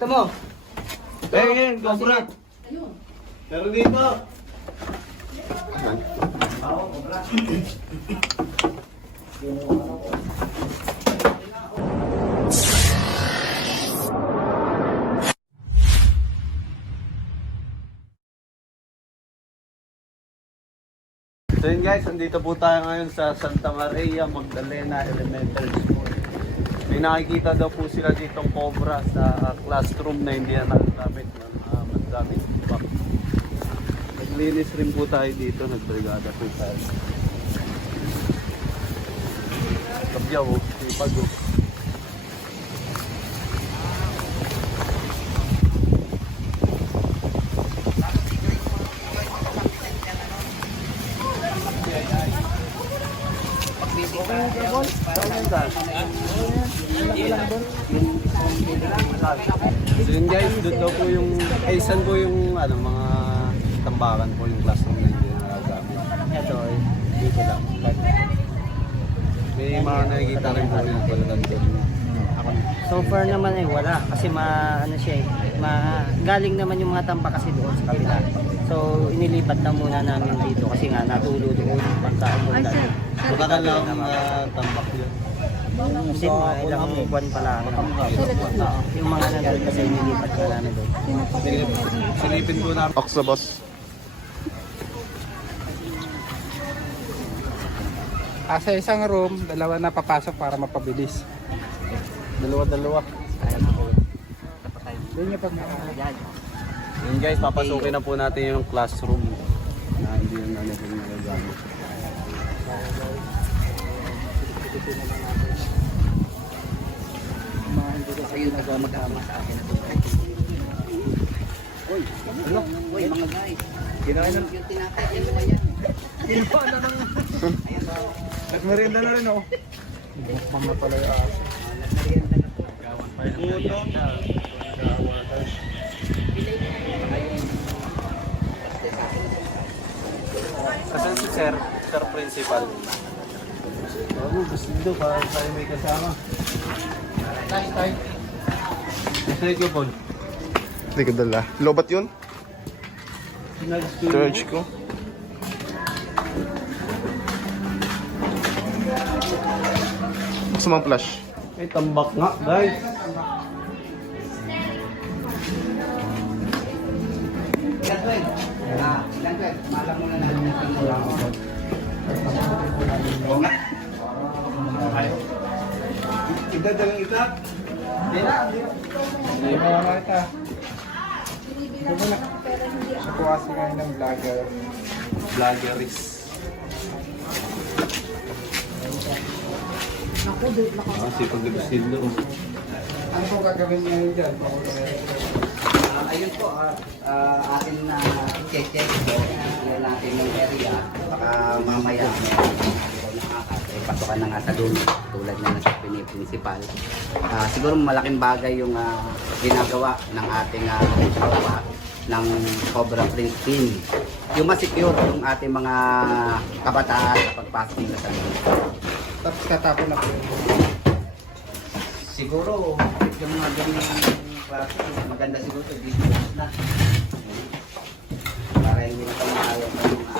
pakita mo. Ayun, cobra. Ayun. Meron dito. So yun guys, andito po tayo ngayon sa Santa Maria Magdalena Elementary School. May nakikita daw po sila ditong cobra sa classroom na hindi na nagagamit ng madaming tubak. Naglinis rin po tayo dito, nagbrigada po tayo. Kabyaw, sipag o. So yun guys, doon daw po yung, saan po yung mga tambakan po yung classroom na hindi nagagamit. Ito, Dito lang. May mga nakikita rin po yung palagan doon. so far naman wala kasi galing naman yung mga tambak kasi doon sa kabila. So inilipat na muna namin dito kasi nga natulo doon pagka-umulan. Matagal lang tambak yun. Kasi mga ilang buwan pa lang. Yung mga nandun kasi inilipat na namin doon. Silipin po namin. Oxobos. Sa isang room, dalawa na papasok para mapabilis. Dalawa-dalawa. Doon yung pag Yun guys, papasukin na po natin yung classroom na hindi yung nagagamit. Ayun, nagmamagama sa akin. Uy, ano? Uy, mga guys. Kinain na. Yung tinapay, yan naman yan. Nagmerienda na rin ako. Bukbang na pala yung aso. Kasan si Sir Principal? Gusto nito para tayo may kasama. Last time. Snake ko po. Hindi ko dala. Lobat yun? Church ko. Gusto mong flash? May tambak nga guys. Malam muna natin yung pinulaw. Idadalang ita. Hindi mo naman ito. Ito mo na. Siya po kasi ngayon ng vlogger. Vloggeries. Sipag na gusto. Ano po gagawin niyo dyan? Ayun po, atin na check po. Yan natin yung area. Baka mamaya pasukan na nga sa dulo tulad na nasa principal. Siguro malaking bagay yung ginagawa ng ating tropa ng Cobra Prince Team. Yung masecure yung ating mga kabataan sa pagpasok nila sa dulo. Tapos katapon na po. Siguro yung mga ganyan klase, maganda siguro ito dito na. Para hindi na pamahayo ng mga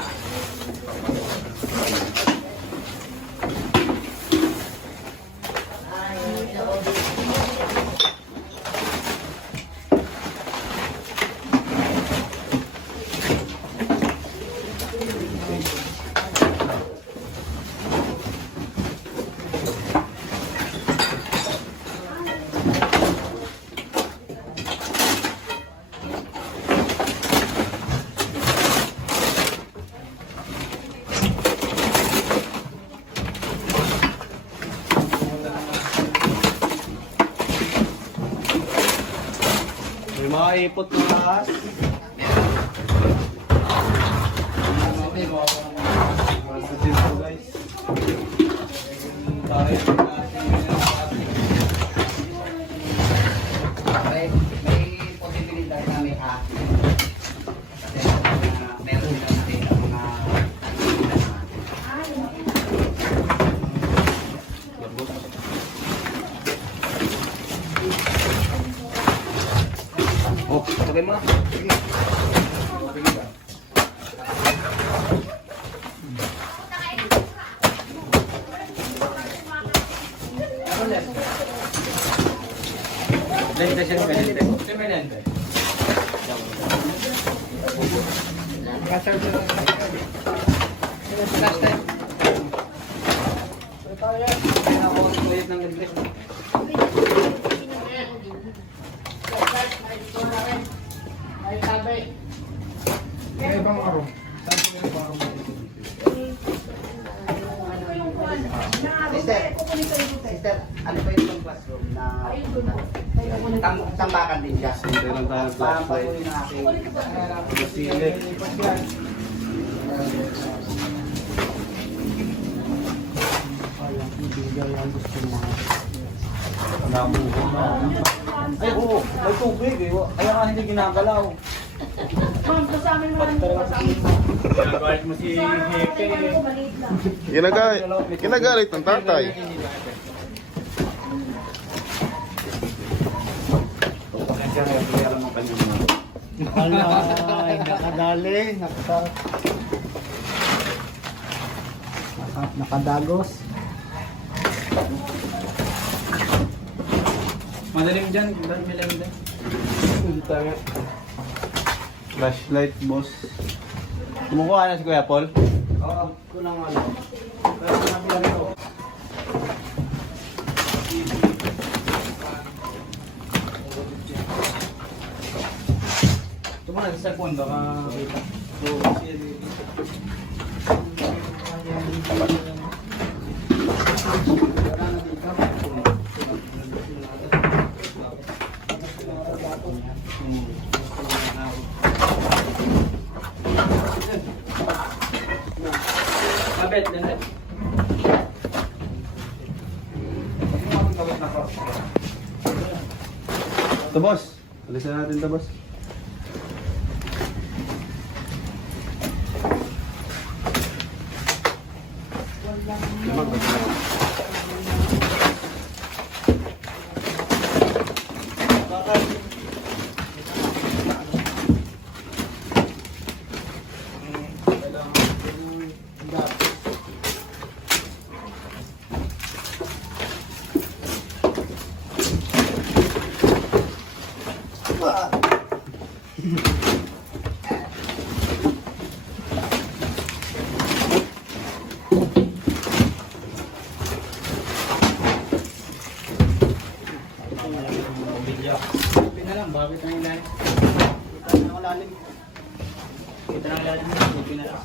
May mga ipot na lahat. Dito guys. may posibilidad na may hati. Kasi meron sila nakita mga Oh, okay mo na. Sige. May ibang araw. Saan po yung ibang araw? Sister, ano ba yung classroom na tambakan din siya? Hindi lang tayo ng flashlight. Papakunin ng aking Masilip. Ay, oo. May tubig eh. Kaya nga hindi ginagalaw. Ma'am, sa amin naman sa amin. Ginagalit mo si Hepe. Maliit lang. Ginagalit ng tatay. Pasensya na yung kaya ng kanyang mga. Alay, nakadali, nakadagos. Madalim dyan. Madalim dyan. Flashlight, boss. Kumukuha na si Kuya Paul? Oo, kulang ano. Pero sinabi lang ito. Ito mo na sa cellphone, baka... Kabet, ganun. Ito, boss. Alisan natin ito, boss. Kita lang, bakit ang ilalim? Kita na ang lalim. Kita na ang lalim. Kita na lang.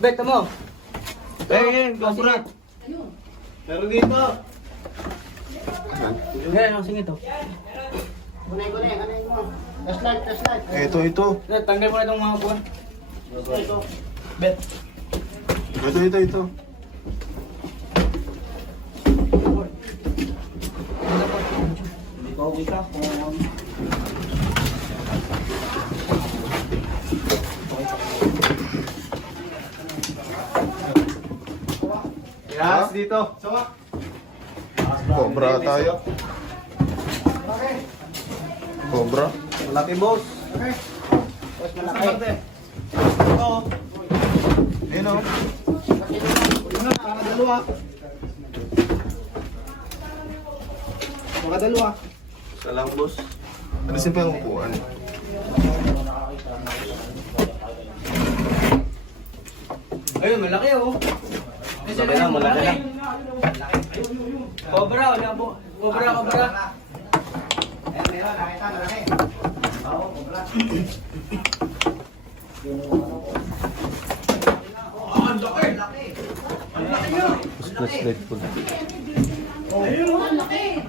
Bet, mo! Eh, Cobra. Pero dito. Ngayon, ang singit, oh. Kunay, kanay mo. Flashlight. Ito. Tanggal mo na itong mga buwan. Bet. Ito. Hindi pa okay ka. Yes, dito. Cobra tayo. Cobra. Malaki, boss. Mas malaki. Ito. Ayun o. Makadalawa. Isa lang, boss. Alisin pa yung upuan. Ayun, malaki, oh. Malaki lang, malaki lang. Cobra, wala po. Cobra. Eh, meron, nakita, malaki. Oo, cobra. Ang laki. Flashlight po. Ayun, ang laki.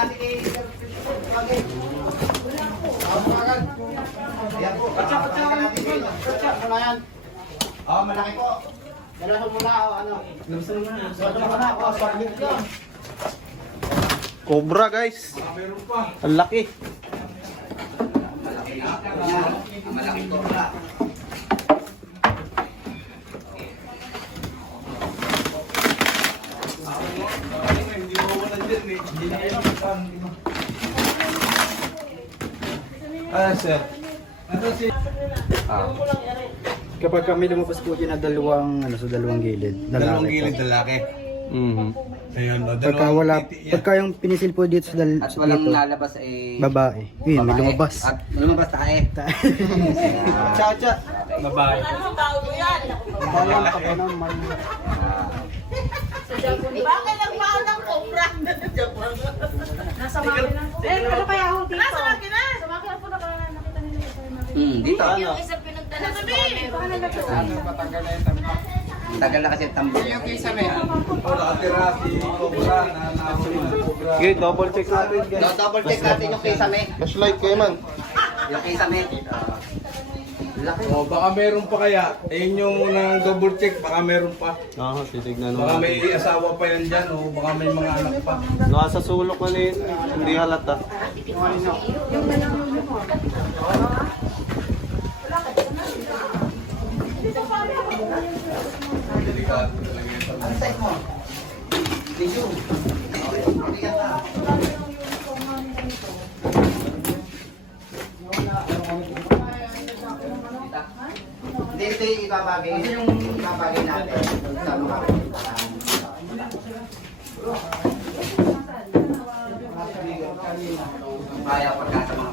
natin kay Sir. Okay. Ayan po. Patsa natin kayo. Patsa, muna yan. Oh, malaki po. Dalawa muna o ano. Dalawa muna o. Paglit ko. Cobra guys. Ang laki. Malaki na. Yan. Ang malaki po pala. Ah, sir. Kapag kami lumabas po dyan na dalawang, ano, sa dalawang gilid. Dalawang gilid lalaki. Mhm. Ayun, o. Pagka wala, pagka yung pinisil po dito sa, At walang lalabas eh. babae. Yun, may babae. lumabas. At lumabas tae. Chacha. Babae. Bayan ka ba ng may... Bakit nagmahal ng cobra? Nasa makina. Ano kaya ako dito? Nasa makina? Sa makina po nakita nila ito. Dito. Yung isa pinagdala sa makina. Baka nagkatuan. Matanggal na yung tambak. Tagal na kasi ang tambol. Yung kaysa may... Nakatira si Cobra na naawin ng Cobra. Okay, double check natin guys. Double check natin yung kisame. Flashlight kayo man. Yung kisame. Laki. O baka meron pa kaya. Ayun yung unang double check, baka meron pa. Oo, titignan Baka natin. may asawa pa yan dyan o baka may mga anak pa. Nasa sulok na rin. Hindi halata. Ano size mo? Tissue. Bigat na. Hindi, ito yung ibabagay. Ito yung ibabagay natin sa mga kaya pagkasama.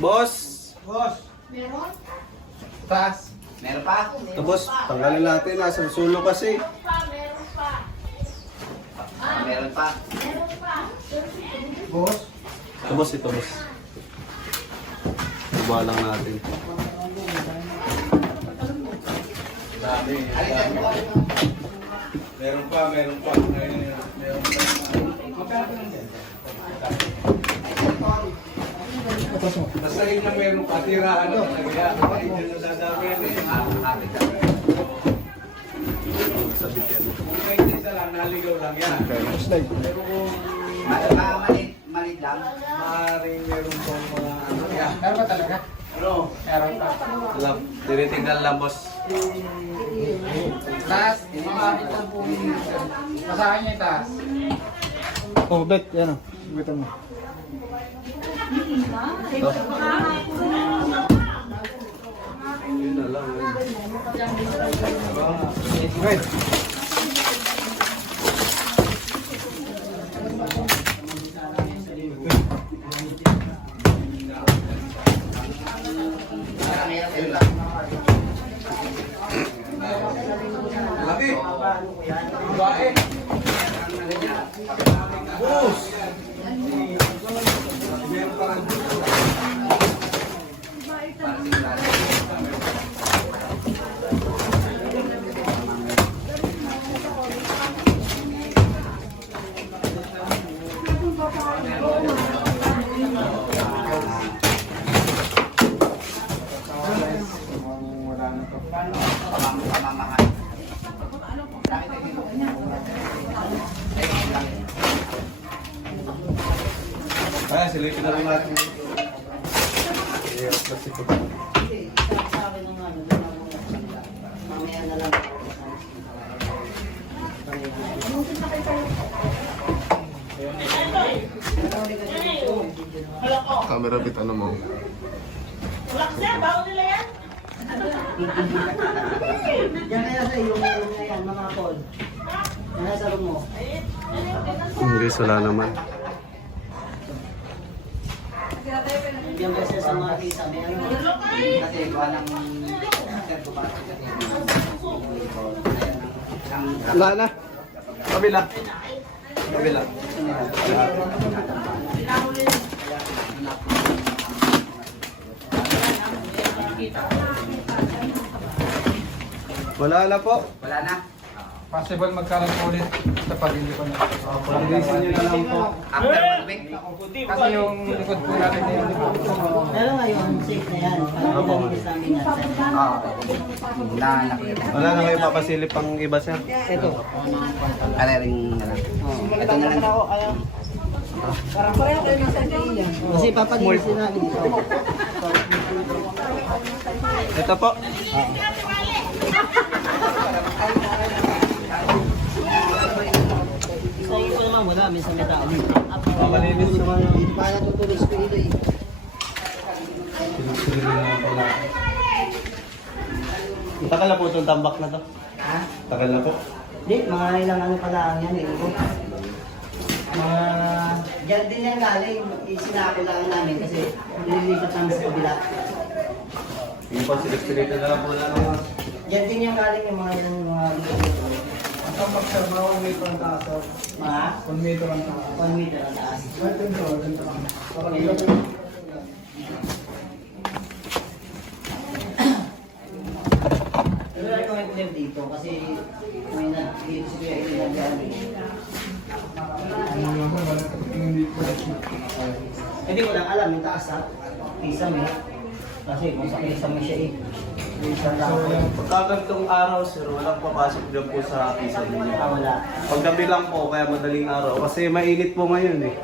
Boss! Taas. Meron pa? Tapos, tanggalin natin. Nasa sulok kasi. Meron pa. Tapos ito, boss. Iba lang natin. Alin mo? Meron pa. Meron pa. Basta yun na meron pa. Tiraan na talaga. Hindi na dadami yan eh. Sabit yan. Kung may isa lang, naligaw lang yan. Pero kung Malit lang. maaaring meron pang mga ano yan. Meron ba talaga? Ano? Meron pa. Alam, tinitingnan lang, boss. Taas. Makakit lang po yung... Masahin niya yung taas. Oh, bet. Yan o. Betan mo. Yun na lang. Bet. Laki. Babae. Boss. Meron pa rin. Wala na to. Pamamahan. Kaya, silipin na rin natin. Camera bit ano mo. Yan kaya sa iyo, meron na yan, mga call. Yan nasa room mo. Guys, wala naman. Yan kasi sa mga kisa, may ano. Kasi gawa ng sir ko pa kasi Wala na. Kabila. Kabila. Wala na po. Wala na. Possible magkaroon po ulit sa pag-hindi ko na. Pag-release nyo na lang po. After 1 week. Kasi yung likod po natin na yun. Pero ngayon, safe na yan. Parang pinalinis namin yan. Nakita. Wala na kayo papasilip pang iba, sir. Ito. Kalaring na lang. Ito na lang. Parang pareho kayo ng sandali yan. Kasi papalinisin namin ito. Ito po. Sa iyo po naman wala, minsan may tao. Malinis naman. Hindi pa natutulis ko ito eh. Sinusunod na lang pala. Tagal na po itong tambak na to. Ha? Tagal na po. Hindi, mga ilang ano pala ang yan eh. Mga... Diyan din yan galing. Isinako lang namin kasi nililipat namin sa kabila. Yung po, silik-silitan na lang po na naman. Diyan din yan galing yung mga... Ang tambak sir, mga 1 meter ang taas. Mga 1 meter ang taas. 1 meter ang taas. Ganito lang. Parang Ayun. Pero recommend ko din dito kasi may dito si Kuya Eli nag-ano. Hindi po. Hindi ko lang alam yung taas ha. Kisame. Kasi kung sa kisame siya eh. Isang So, lang. yung Pagkagantong araw, sir, walang papasok dyan po sa isa ninyo. Wala. Paggabi lang po, kaya madaling araw. Kasi mainit po ngayon eh.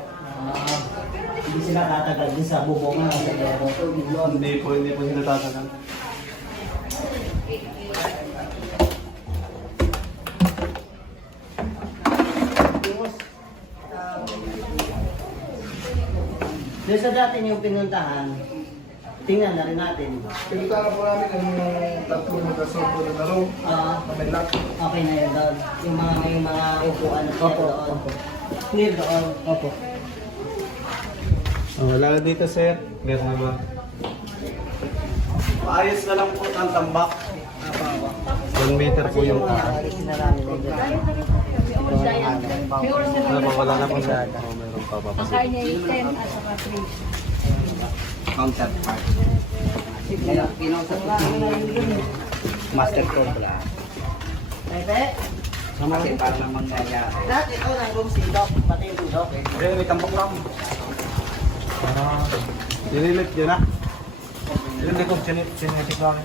Hindi sila tatagal din sa bubongan sa lero. Hindi po sila tatagal. Doon sa dati yung pinuntahan, tingnan na rin natin. pinunta na po namin yung tatlong magkasong po na laro. May lock. Okay na yun doon. Yung mga upuan na clear doon. Clear doon. Opo. Oh, wala na dito, sir. Clear naman. Maayos na lang po ang tambak. 1 meter po yung taas. Alisin na namin na dyan. Wala na po siya. Oh, meron pa Ang papasok. kanya ay 10 at saka 3. Counterpart. Kinausap ko si Master Cobra. Pepe, Kasi para namang nangyari. lahat ito ng room si Doc, pati yung Doc. May tambak lang. Dinilit yun na. Yung likod, sinetik lang.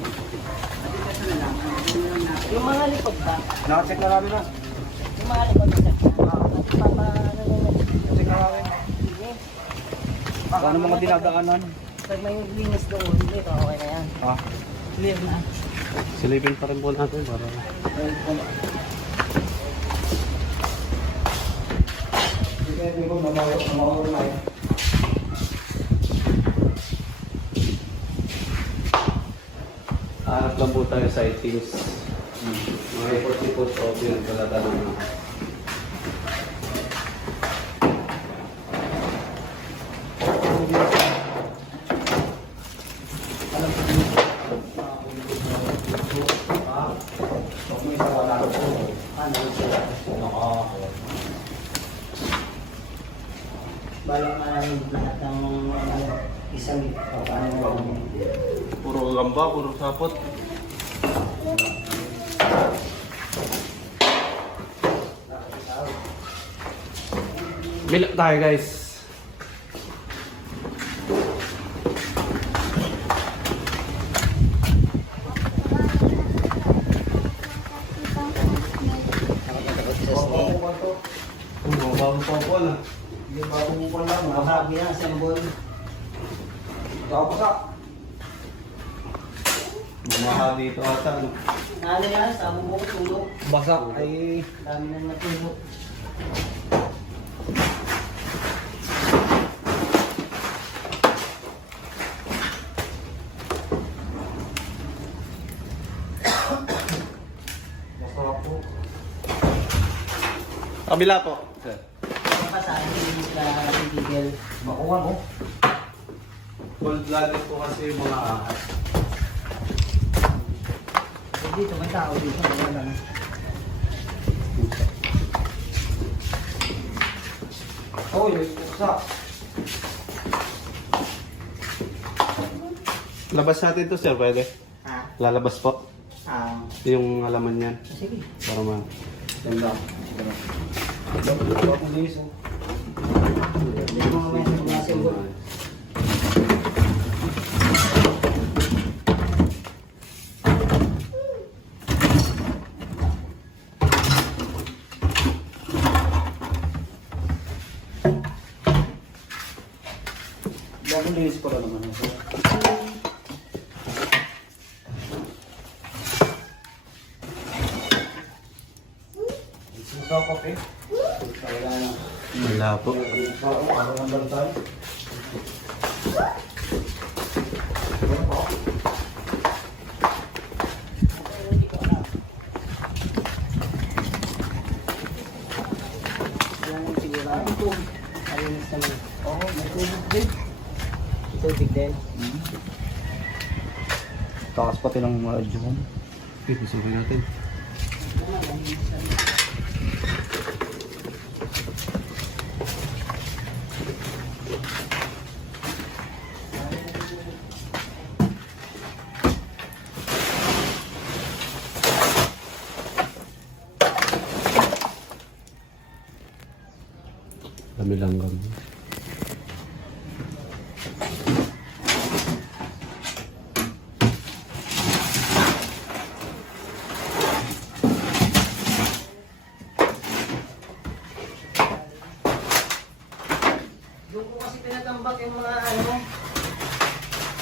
Yung mga likod ba? Nakacheck na namin na. Yung mga likod ba? Check na namin. Ano mga dinadaanan? Pag may linis doon, dito okay na yan. Clear na. Silipin pa rin po natin para... Hindi ko mamawa na yun. Hanap lang po tayo sa sightings. Mga report po yun. Wala tayo na. Balak na namin lahat ng isang paano. Puro gamba, puro sapot. Bilak tayo guys. Bagong po na. Hindi ba ako po lang. Mahabi na, sembol. Tapos sa. Bumaha dito ata. Ano? Ano yan, sa bubong tulog. Basa ay... Dami na natulog. Basa po. Kabila po. Sir. Ano pa sa akin sa tigil? Makuha mo. Cold-blooded po kasi yung mga ahas. Dito, may tao dito. Wala na. Labas natin to sir, pwede? Ha? Lalabas po. Yung alaman niyan. Sige. Para ma... Hindi mo mamaya sa mga simbol. Bagong linis ko lang naman. Wala po. Yan siguro. Alinis naman. Oo, may tubig din. Tubig din. Takas pati ng mga dyan. Okay, susukin natin. Dami langgam. Doon ko kasi pinatambak yung mga ano,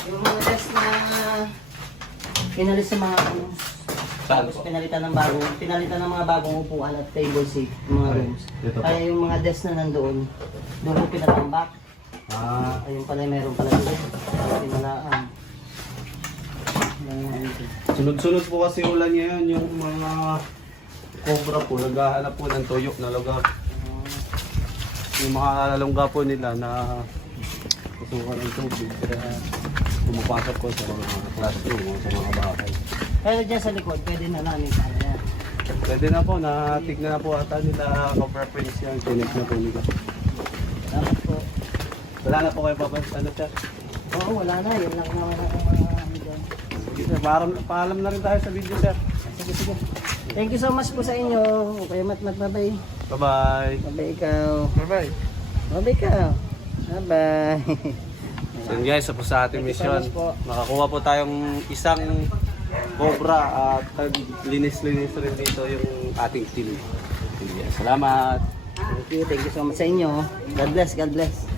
yung mga desk na pinalis sa mga ano. Tapos pinalitan ng mga bagong upuan at table seat, yung mga rooms. Ito po. Kaya yung mga desk na nandoon, doon ko pinatambak. Ayun pala, meron pala doon. Pinalaan. Sunod-sunod po kasi ulan ngayon yung mga cobra po, naghahanap po ng tuyo na lugar. Yung mga lalungga po nila na kusukan ng tubig, kaya pumapasok po sa mga classroom o sa mga bahay. Pero dyan sa likod, pwede na namin kaya yan. Pwede na po, natignan na po ata nila cobra prints yan, tinig na po nila. Salamat po. Wala na po kayo papansin, ano sir? Oo, wala na. Yun lang na dyan. Sige sir, paalam na rin tayo sa video sir. Sige, sige. Thank you so much po sa inyo. Okay, bye-bye. Bye-bye! Bye-bye ikaw. Bye-bye. Bye-bye ikaw. Bye-bye. So yun guys, tapos sa ating Thank you so mission. much po. Nakakuha po tayong isang cobra at linis-linis rin dito yung ating team. Salamat! Thank you so much sa inyo. God bless, God bless.